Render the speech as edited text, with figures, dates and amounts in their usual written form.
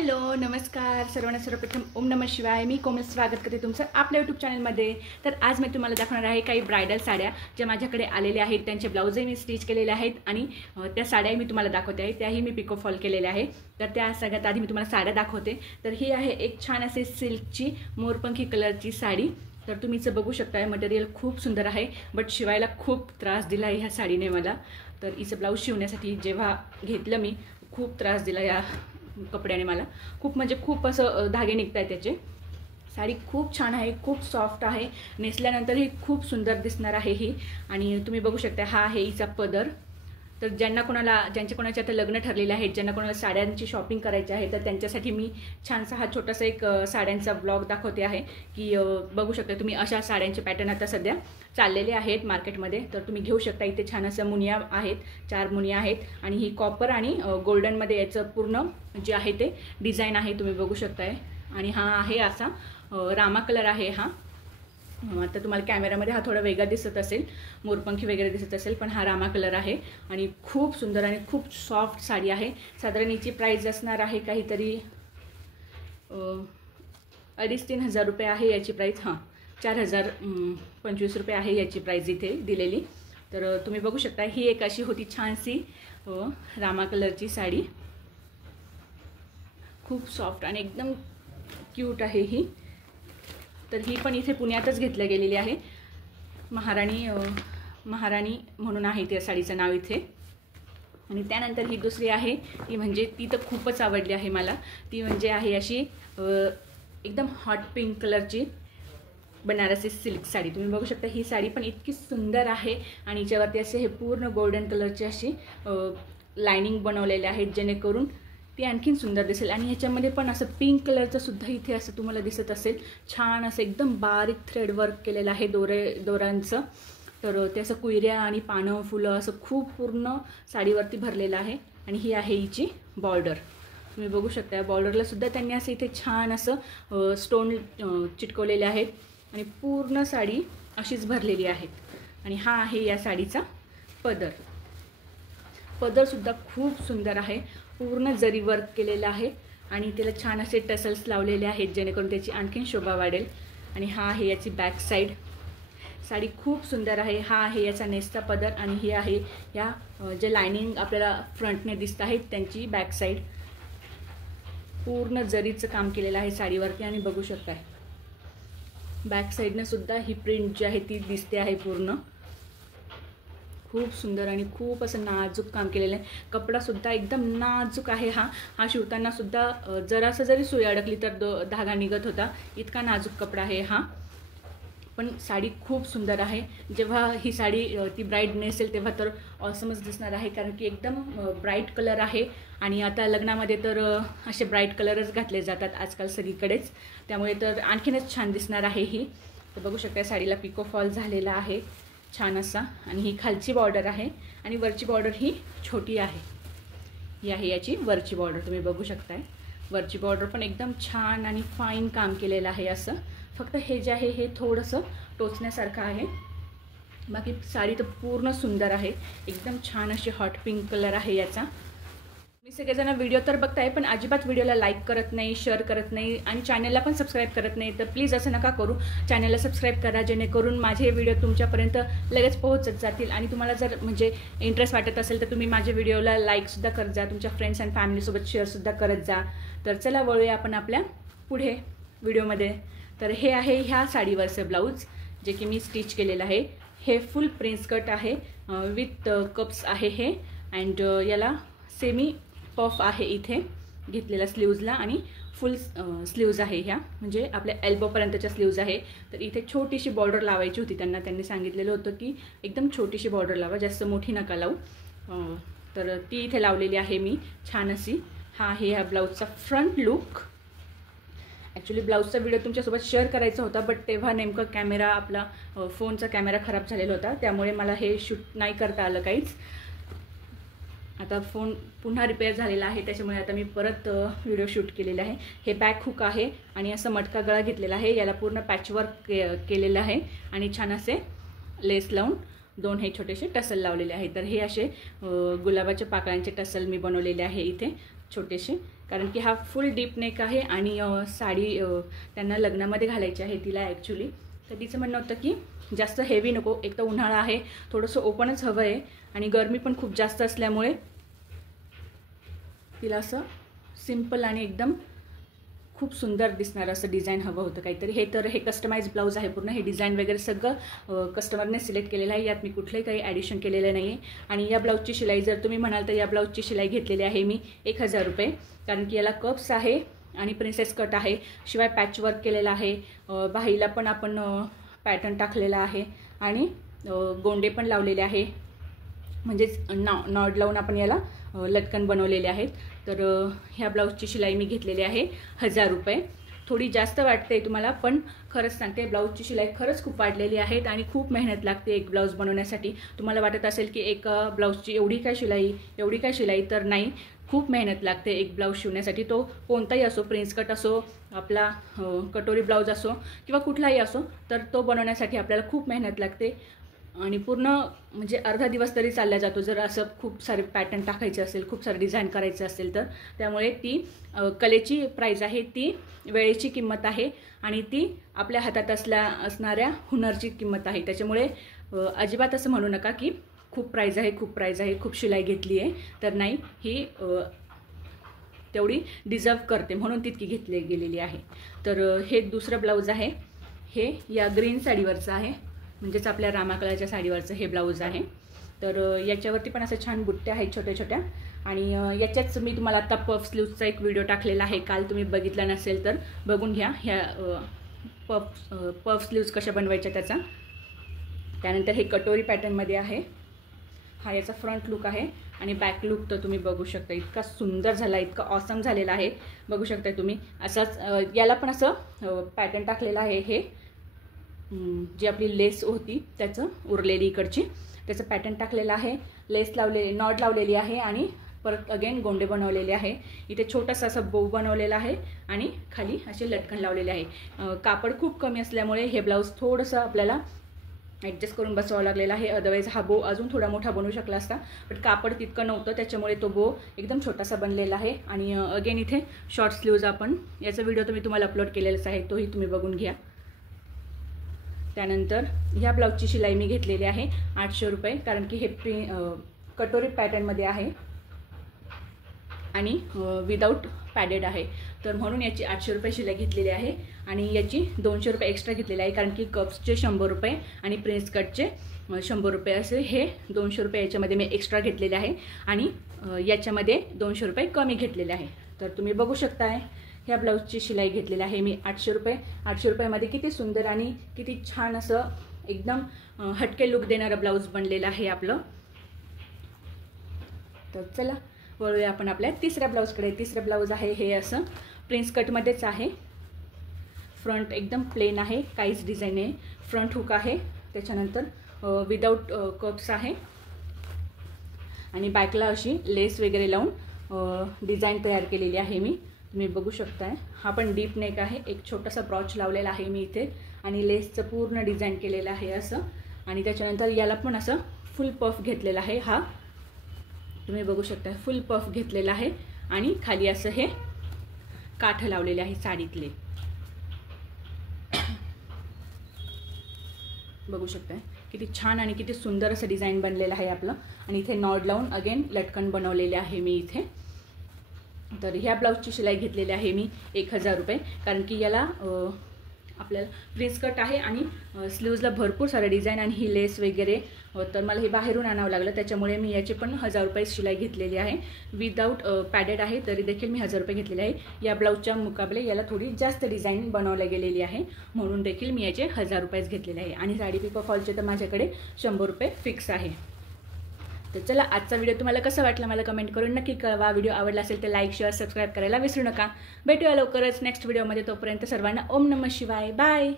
Hello नमस्कार सर्वांना. सर्वप्रथम ओम नमः शिवाय. मी कोमल स्वागत करते तुमचं आपल्या यूट्यूब चॅनलमध्ये. तर आज मी तुम्हाला दाखवणार आहे काही ब्रायडल साड्या ज्या माझ्याकडे आलेल्या आहेत. त्यांचे ब्लाउजही मी स्टिच केलेले आहेत आणि त्या साड्याही मी तुम्हाला दाखवते आहे. त्याही मी पिको फॉल केलेल्या आहे. तर त्या सगळ्यात आधी मी तुम्हाला साड्या दाखवते. तर ही आहे एक छान असे सिल्कची मोरपंखी कलरची साडी. तर तुम्हीच बघू शकताय मटेरियल खूप सुंदर आहे, बट शिवायला खूप त्रास दिला आहे ह्या साडीने मला. तर हिचं ब्लाऊज शिवण्यासाठी जेव्हा घेतलं मी खूप त्रास दिला या कपड्याने मला. खूप म्हणजे खूप असं धागे निघत आहेत त्याचे. साडी खूप छान आहे, खूप सॉफ्ट आहे, नेसल्यानंतरही खूप सुंदर दिसणार आहे ही. आणि तुम्ही बघू शकता हा आहे हिचा पदर. तर ज्यांचे कोणाचे आता लग्न ठरलेले आहेत, ज्यांना कोणाला साड्यांची शॉपिंग करायची आहे, तर त्यांच्यासाठी मी छानसा हा छोटासा एक साड्यांचा ब्लॉग दाखवते आहे की बघू शकता तुम्ही अशा साड्यांचे पॅटर्न आता सध्या चाललेले आहेत मार्केटमध्ये. तर तुम्ही घेऊ शकता. इथे छान असं मुनिया आहेत, 4 मुनिया आहेत आणि ही कॉपर आणि गोल्डनमध्ये याचं पूर्ण जे आहे ते डिझाईन आहे, तुम्ही बघू शकताय. आणि हा आहे असा रामा कलर आहे हा. आता तुम्हाला कॅमेरामध्ये हा थोडा वेगळा दिसत असेल, मोरपंखी वगैरे दिसत असेल, पण हा रामा कलर आहे आणि खूप सुंदर आणि खूप सॉफ्ट साडी आहे. साधारण हिची प्राईस असणार आहे काहीतरी 2,500-3,000 हजार रुपये आहे याची प्राईस. हां, 4,025 रुपये आहे याची प्राईस इथे दिलेली. तर तुम्ही बघू शकता ही एक अशी होती छानशी रामा कलरची साडी. खूप सॉफ्ट आणि एकदम क्यूट आहे ही. तर ही पण इथे पुण्यातच घेतल्या गेलेली आहे. महाराणी म्हणून आहे त्या साडीचं नाव इथे. आणि त्यानंतर ही दुसरी आहे ती म्हणजे ती तर खूपच आवडली आहे मला. ती म्हणजे आहे अशी एकदम हॉट पिंक कलरची बनारसी सिल्क साडी. तुम्ही बघू शकता ही साडी पण इतकी सुंदर आहे आणि याच्यावरती असे हे पूर्ण गोल्डन कलरची अशी लायनिंग बनवलेले आहेत जेणेकरून ती आणखीन सुंदर दिसेल. आणि ह्याच्यामध्ये पण असं पिंक कलरचं सुद्धा इथे असं तुम्हाला दिसत असेल. छान असं एकदम बारीक थ्रेड वर्क केलेलं आहे दोऱ्यांचं. तर ते असं कुयऱ्या आणि पानं फुलं असं खूप पूर्ण साडीवरती भरलेलं आहे. आणि ही आहे हिची बॉर्डर. तुम्ही बघू शकता बॉर्डरला सुद्धा त्यांनी असं इथे छान असं स्टोन चिटकवलेले आहेत आणि पूर्ण साडी अशीच भरलेली आहे. आणि हा आहे या साडीचा पदर. पदरसुद्धा खूप सुंदर आहे, पूर्ण जरी वर्क केलेलं आहे आणि त्याला छान असे टसल्स लावलेले आहेत जेणेकरून त्याची आणखीन शोभा वाढेल. आणि हा आहे याची बॅक साईड. साडी खूप सुंदर आहे. हा आहे याचा नेसचा पदर आणि ही आहे या जे लायनिंग आपल्याला फ्रंटने दिसत आहेत त्यांची बॅक साईड. पूर्ण जरीचं काम केलेलं आहे साडीवरती आणि बघू शकताय बॅक साईडने सुद्धा ही प्रिंट जी आहे ती दिसते आहे पूर्ण. खूप सुंदर आणि खूप असं नाजूक काम केलेलं आहे. कपडासुद्धा एकदम नाजूक आहे. हा शिवताना सुद्धा जरासं जरी सुई अडकली तर धागा निघत होता, इतका नाजूक कपडा आहे हा. पण साडी खूप सुंदर आहे. जेव्हा ही साडी ती ब्राईड नेसेल तेव्हा तर ऑसमच दिसणार आहे, कारण की एकदम ब्राईट कलर आहे. आणि आता लग्नामध्ये तर असे ब्राईट कलरच घातले जातात आजकाल सगळीकडेच, त्यामुळे तर आणखीनच छान दिसणार आहे ही. तर बघू शकता साडीला पिको फॉल झालेला आहे छान असा. आणि ही खालची बॉर्डर आहे आणि वरची बॉर्डर ही छोटी आहे. ही आहे याची वरची बॉर्डर. तुम्ही बघू शकताय वरची बॉर्डर पण एकदम छान आणि फाईन काम केलेलं आहे असं. फक्त हे जे आहे हे थोडंसं टोचण्यासारखं आहे, बाकी साडी तर पूर्ण सुंदर आहे. एकदम छान अशी हॉट पिंक कलर आहे याचा. मी सगळेजण व्हिडिओ तर बघताय पण अजिबात व्हिडिओला लाईक करत नाही, शेअर करत नाही आणि चॅनलला पण सबस्क्राईब करत नाही. तर प्लीज असं नका करू. चॅनलला सबस्क्राईब करा जेणेकरून माझे व्हिडिओ तुमच्यापर्यंत लगेच पोहोचत जातील. आणि तुम्हाला जर म्हणजे इंटरेस्ट वाटत असेल तर तुम्ही माझ्या व्हिडिओला लाईकसुद्धा करत जा, तुमच्या फ्रेंड्स अँड फॅमिलीसोबत शेअरसुद्धा करत जा. तर चला वळूया आपण आपल्या पुढे व्हिडिओमध्ये. तर हे आहे ह्या साडीवरचं ब्लाऊज जे की मी स्टिच केलेलं आहे. हे फुल प्रिन्स कट आहे विथ कप्स आहे हे. अँड याला सेमी पफ आहे इथे घेतलेला स्लीव्जला आणि फुल स्लीव्ज आहे ह्या, म्हणजे आपल्या एल्बोपर्यंतच्या स्लीव्ज आहे. तर इथे छोटीशी बॉर्डर लावायची होती त्यांनी सांगितलेलं होतं की एकदम छोटीशी बॉर्डर लावा, जास्त मोठी नका लावू. तर ती इथे लावलेली आहे मी छान अशी. हा आहे ह्या ब्लाऊजचा फ्रंट लुक. ॲक्च्युली ब्लाऊजचा व्हिडिओ तुमच्यासोबत शेअर करायचा होता, बट तेव्हा नेमकं कॅमेरा आपला फोनचा कॅमेरा खराब झालेला होता, त्यामुळे मला हे शूट नाही करता आलं काहीच. आता फोन पुन्हा रिपेअर झालेला आहे, त्याच्यामुळे आता मी परत व्हिडिओ शूट केलेला आहे. हे बॅक हुक आहे आणि असं मटका गळा घेतलेला आहे. याला पूर्ण पॅचवर्क केलेलं आहे आणि छान असे लेस लावून 2 हे छोटेसे टसल लावलेले आहे। तर हे असे गुलाबाच्या पाकळ्यांचे टसल मी बनवलेले आहे इथे छोटेसे, कारण की हा फुल डीप नेक आहे आणि साडी त्यांना लग्नामध्ये घालायची आहे तिला ॲक्च्युली। तर तिचं म्हणणं होतं की जास्त हेवी नको, एक तर उन्हाळा आहे, थोडंसं ओपनच हवं आहे आणि गरमी पण खूप जास्त असल्यामुळे तिला असं सिंपल आणि एकदम खूप सुंदर दिसणार असं डिझाईन हवं होतं काहीतरी। हे कस्टमाइज ब्लाऊज आहे पूर्ण, हे डिझाईन वगैरे सगळं कस्टमरने सिलेक्ट केलेलं आहे, यात मी कुठलंही काही ॲडिशन केलेलं नाही आहे। आणि या ब्लाऊजची शिलाई जर तुम्ही म्हणाल तर या ब्लाऊजची शिलाई घेतलेली आहे मी 1000 रुपये, कारण की याला कप्स आहे आणि प्रिन्सेस कट आहे, शिवाय पॅचवर्क केलेला आहे, बाहीला पण आपण पॅटर्न टाकलेला आहे आणि गोंडे पण लावलेले आहे, म्हणजेच नॉड लावून आपण याला लटकन बनवलेले आहेत। तर ह्या ब्लाऊजची शिलाई मी घेतलेली आहे 1000 रुपये। थोडी जास्त वाटते तुम्हाला, पण खरंच सांगते ब्लाऊजची शिलाई खरंच खूप वाढलेली आहे आणि खूप मेहनत लागते एक ब्लाऊज बनवण्यासाठी। तुम्हाला वाटत असेल की एक ब्लाऊजची एवढी काय शिलाई, तर नाही, खूप मेहनत लागते एक ब्लाऊज शिवण्यासाठी। तो कोणताही असो, प्रिन्स कट असो, आपला कटोरी ब्लाऊज असो किंवा कुठलाही असो, तर तो बनवण्यासाठी आपल्याला खूप मेहनत लागते आणि पूर्ण म्हणजे अर्धा दिवस तरी चालला जातो जर असं खूप सारे पॅटर्न टाकायचे असेल, खूप सारे डिझाईन करायचं असेल तर। त्यामुळे ती कलेची प्राईज आहे, ती वेळेची किंमत आहे आणि ती आपल्या हातात असणाऱ्या हुनरची किंमत आहे। त्याच्यामुळे अजिबात असं म्हणू नका की खूप प्राईज आहे, खूप शिलाई घेतली आहे, तर नाही, ही तेवढी डिझर्व करते म्हणून तितकी घेतली गेलेली आहे। तर हे दुसरं ब्लाऊज आहे, हे या ग्रीन साडीवरचं आहे, म्हणजेच आपल्या रामा कलरच्या साडीवरचं हे ब्लाऊज आहे। तर याच्यावरती पण असं छान बुट्ट्या आहेत छोट्या छोट्या आणि याच्याच मी तुम्हाला आता पफ स्लीव्हचा एक व्हिडिओ टाकलेला आहे, काल तुम्ही बघितला नसेल तर बघून घ्या, ह्या पफ स्लीव्ज कशा बनवायच्या त्याचा। त्यानंतर हे कटोरी पॅटर्नमध्ये आहे, हा याचा फ्रंट लुक आहे आणि बॅक लुक तर तुम्ही बघू शकता, इतका सुंदर झाला, इतका ऑसम झालेला आहे, बघू शकता तुम्ही। असाच याला पण असं पॅटर्न टाकलेलं आहे, हे जी आपली लेस होती त्याचं उरलेली इकडची, त्याचं पॅटर्न टाकलेलं आहे, लेस लावलेली, नॉट लावलेली आहे आणि परत अगेन गोंडे बनवलेले आहे। इथे छोटासा असं बो बनवलेला आहे आणि खाली असे लटकन लावलेले आहे। कापड खूप कमी असल्यामुळे हे ब्लाऊज थोडंसं आपल्याला ॲडजस्ट करून बसवावं लागलेला आहे, अदरवाईज हा बो अजून थोडा मोठा बनवू शकला असता, पण कापड तितकं नव्हतं त्याच्यामुळे तो बो एकदम छोटासा बनलेला आहे। आणि अगेन इथे शॉर्ट स्लीव्ज, आपण याचा व्हिडिओ तर मी तुम्हाला अपलोड केलेलाच आहे, तोही तुम्ही बघून घ्या। त्यानंतर ह्या ब्लाऊजची शिलाई मी घेतलेली आहे 800 रुपये, कारण की हे कटोरी पॅटर्नमध्ये आहे आणि विदाऊट पॅडेड आहे, तर म्हणून याची 800 रुपये शिलाई घेतलेली आहे आणि याची 200 रुपये एक्स्ट्रा घेतलेले आहे, कारण की कप्सचे 100 रुपये आणि प्रिन्स कटचे 100 रुपये असे हे 200 रुपये याच्यामध्ये मी एक्स्ट्रा घेतलेले आहे आणि याच्यामध्ये 200 रुपये कमी घेतलेले आहे। तर तुम्ही बघू शकताय ह्या ब्लाऊजची शिलाई घेतलेली आहे मी 800 रुपये। 800 रुपयामध्ये किती सुंदर आणि किती छान असं एकदम हटके लुक देणारं ब्लाऊज बनलेलं आहे आपलं। तर चला वळूया आपण आपल्या तिसऱ्या ब्लाऊजकडे। तिसरं ब्लाऊज आहे हे असं प्रिन्स कटमध्येच आहे, फ्रंट एकदम प्लेन आहे, काहीच डिझाईन आहे, फ्रंट हुक आहे, त्याच्यानंतर विदाऊट कप्स आहे आणि बॅकला अशी लेस वगैरे लावून डिझाईन तयार केलेली आहे मी, तुम्ही बघू शकताय। हा पण डीप नेक आहे, एक छोटासा ब्रॉच लावलेला आहे मी इथे आणि लेसचं पूर्ण डिझाईन केलेलं आहे असं, आणि त्याच्यानंतर याला पण असं फुल पफ घेतलेला आहे, हा तुम्ही बघू शकता, फुल पफ घेतलेला आहे आणि खाली असं हे काठ लावलेले आहे साडीतले, बघू शकताय किती छान आणि किती सुंदर असं डिझाईन बनलेलं आहे आपलं। आणि इथे नॉड लावून अगेन लटकन बनवलेले आहे मी इथे। तर ह्या ब्लाऊजची शिलाई घेतलेली आहे मी 1000 रुपये, कारण की याला आपल्याला प्रिन्स कट आहे आणि स्लीव्जला भरपूर सारे डिझाईन आणि ही लेस वगैरे, तर मला हे बाहेरून आणावं लागलं, त्याच्यामुळे मी याची पण 1000 रुपये शिलाई घेतलेली आहे। विदाऊट पॅडेड आहे तरी देखील मी 1000 रुपये घेतलेले आहे। या ब्लाऊजच्या मुकाबले याला थोडी जास्त डिझाईन बनवल्या गेलेली आहे, म्हणून देखील मी याचे 1000 रुपयेच घेतलेले आहे आणि साडी पिको फॉलचे तर माझ्याकडे 100 रुपये फिक्स आहे। तर चला, आजचा व्हिडिओ तुम्हाला कसा वाटला मला कमेंट करून नक्की कळवा। व्हिडिओ आवडला असेल तर लाईक, शेअर, सबस्क्राईब करायला विसरू नका। भेटूया लवकरच नेक्स्ट व्हिडिओमध्ये, तोपर्यंत सर्वांना ओम नमः शिवाय, बाय।